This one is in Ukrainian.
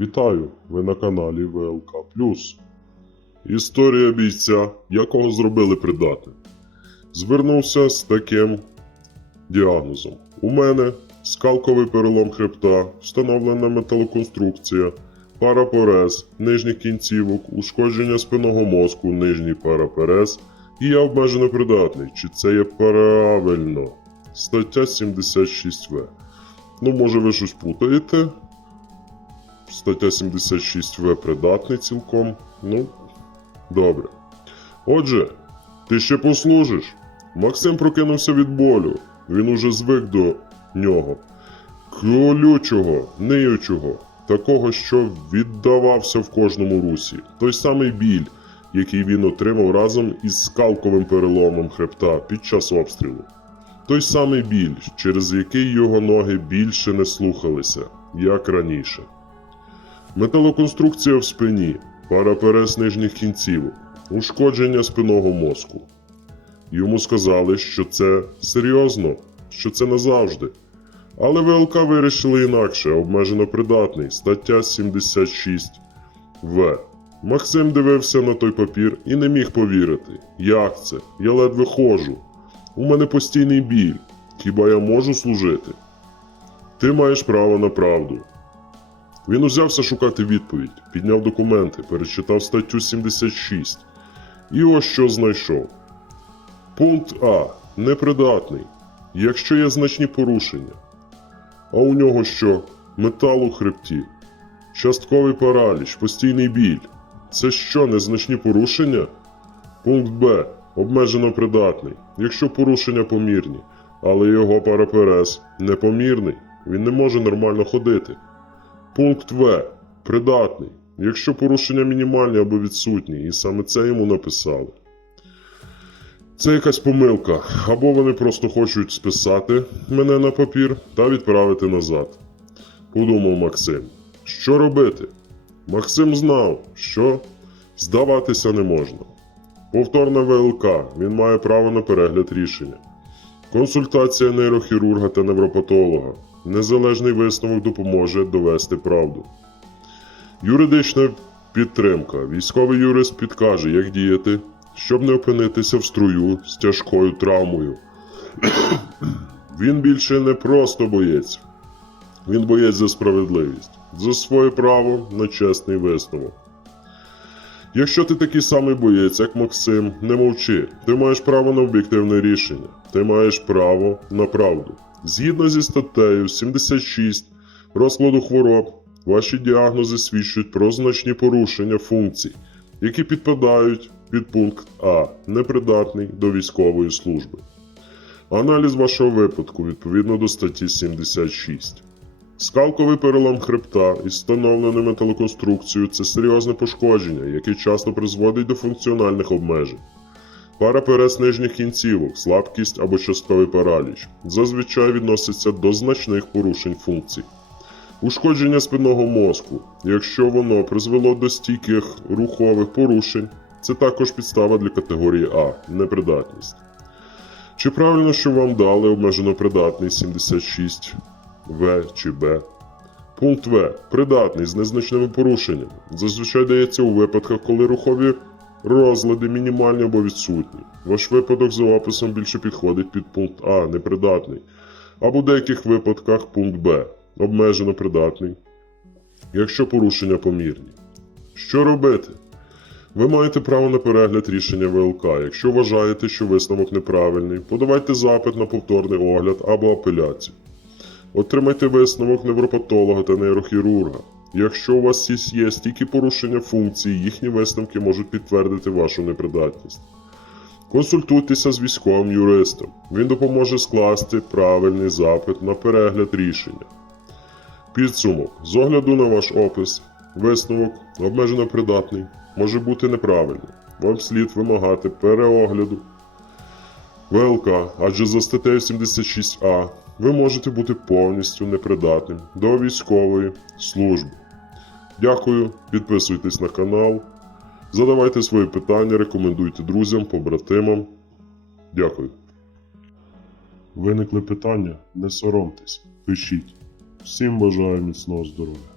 Вітаю! Ви на каналі ВЛК Історія бійця, якого зробили придатним. Звернувся з таким діагнозом. У мене скалковий перелом хребта, встановлена металоконструкція, парапорез нижніх кінцівок, ушкодження спинного мозку, нижній параперез, і я обмежено придатний. Чи це є правильно? Стаття 76В. Ну, може, ви щось путаєте? Стаття 76В придатний цілком. Ну, добре. Отже, ти ще послужиш. Максим прокинувся від болю. Він уже звик до нього. Колючого, ниючого, такого, що віддавався в кожному русі. Той самий біль, який він отримав разом із скалковим переломом хребта під час обстрілу. Той самий біль, через який його ноги більше не слухалися, як раніше. Металоконструкція в спині, параперез нижніх кінцівок, ушкодження спинного мозку. Йому сказали, що це серйозно, що це назавжди. Але ВЛК вирішили інакше, обмежено придатний, стаття 76В. Максим дивився на той папір і не міг повірити. Як це? Я ледве ходжу. У мене постійний біль. Хіба я можу служити? Ти маєш право на правду. Він узявся шукати відповідь, підняв документи, перечитав статтю 76. І ось що знайшов. Пункт А. Непридатний. Якщо є значні порушення. А у нього що? Метал у хребті. Частковий параліч, постійний біль. Це що, незначні порушення? Пункт Б. Обмежено придатний. Якщо порушення помірні, але його параперез непомірний, він не може нормально ходити. Пункт В. Придатний. Якщо порушення мінімальні або відсутні, і саме це йому написали. Це якась помилка, або вони просто хочуть списати мене на папір та відправити назад. Подумав Максим. Що робити? Максим знав, що здаватися не можна. Повторна ВЛК, він має право на перегляд рішення. Консультація нейрохірурга та невропатолога. Незалежний висновок допоможе довести правду. Юридична підтримка. Військовий юрист підкаже, як діяти, щоб не опинитися в струю з тяжкою травмою. Він більше не просто боєць. Він боєць за справедливість, за своє право на чесний висновок. Якщо ти такий самий боєць, як Максим, не мовчи. Ти маєш право на об'єктивне рішення. Ти маєш право на правду. Згідно зі статтею 76 розкладу хвороб, ваші діагнози свідчать про значні порушення функцій, які підпадають під пункт А, непридатний до військової служби. Аналіз вашого випадку відповідно до статті 76. Скалковий перелом хребта із встановленою металоконструкцією це серйозне пошкодження, яке часто призводить до функціональних обмежень. Параперез нижніх кінцівок, слабкість або частковий параліч зазвичай відноситься до значних порушень функцій. Ушкодження спинного мозку, якщо воно призвело до стійких рухових порушень, це також підстава для категорії А непридатність. Чи правильно, що вам дали обмежено придатний 76 В чи Б? Пункт В. Придатний з незначними порушеннями. Зазвичай дається у випадках, коли рухові розлади мінімальні або відсутні. Ваш випадок за описом більше підходить під пункт А непридатний. Або в деяких випадках пункт Б обмежено придатний. Якщо порушення помірні. Що робити? Ви маєте право на перегляд рішення ВЛК. Якщо вважаєте, що висновок неправильний, подавайте запит на повторний огляд або апеляцію. Отримайте висновок невропатолога та нейрохірурга. Якщо у вас є стільки порушення функцій, їхні висновки можуть підтвердити вашу непридатність. Консультуйтеся з військовим юристом. Він допоможе скласти правильний запит на перегляд рішення. Підсумок. З огляду на ваш опис, висновок обмежено придатний може бути неправильним. Вам слід вимагати переогляду ВЛК, адже за статтею 76А ви можете бути повністю непридатним до військової служби. Дякую, підписуйтесь на канал, задавайте свої питання, рекомендуйте друзям, побратимам. Дякую. Виникли питання? Не соромтесь, пишіть. Всім бажаю міцного здоров'я.